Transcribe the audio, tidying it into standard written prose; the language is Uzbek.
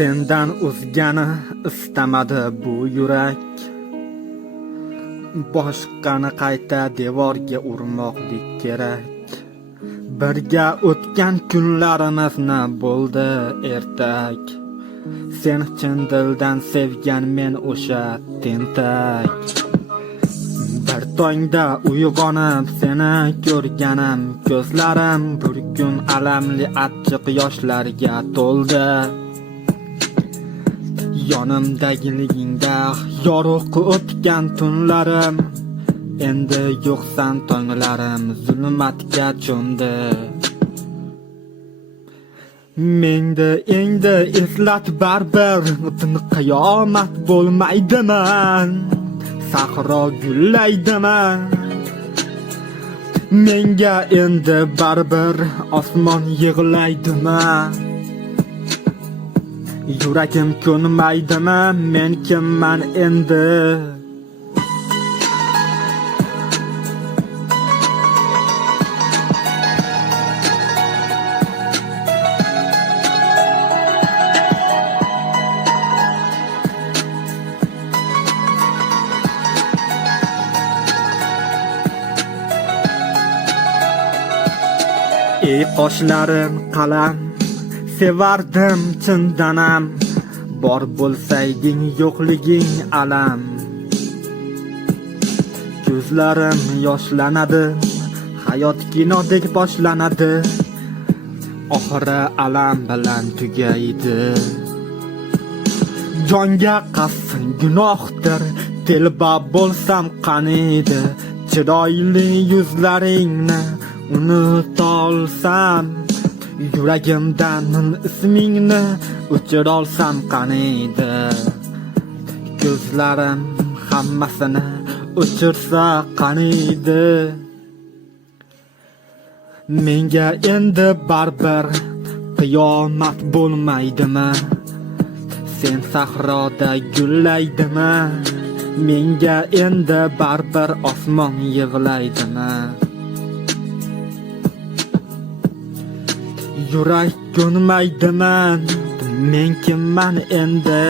Sendan o'zgani istamadi bu yurak. Boshqani qayta devorga urmoqlik kerak. Birga o'tgan kunlarimizni bo'ldi ertak. Sen chin dildan sevgan men o'sha tentak. Bir tongda uyg'onib seni ko'rganim, ko'zlarim bir kun alamli achchiq yoshlarga to'ldi. Yonimdagiligingda yorug' o'tgan tunlarim, endi yo'qsan tonglarim zulmatga cho'mdi. Menda endi eslat baribir, qiyomat bo'lmaydimi? Sahro gullaydimi? Menga endi baribir osmon yig'laydimi? Yuragim ko'nmaydimi? Men kimman endi? Ey qoshlarim qalam, sevardim chindanam. Bor bo'lsayding yo'qliging alam. Ko'zlarim yoshlanadi, hayot kinodek boshlanadi. Oxiri alam bilan tugaydi. Jonga qasd gunohdir, telba bo'lsam qaniydi. Chiroyli yuzlaringni unutolsam, yuragimdan ismingni o'chirolsam qaniydi. Ko'zlarim hammasini o'chirsa qaniydi. Menga endi baribir qiyomat bo'lmaydimi? Sen sahroda gullaydimi? Menga endi baribir osmon yig'laydimi? Yurak ko'nmaydimi? Men kimman endi?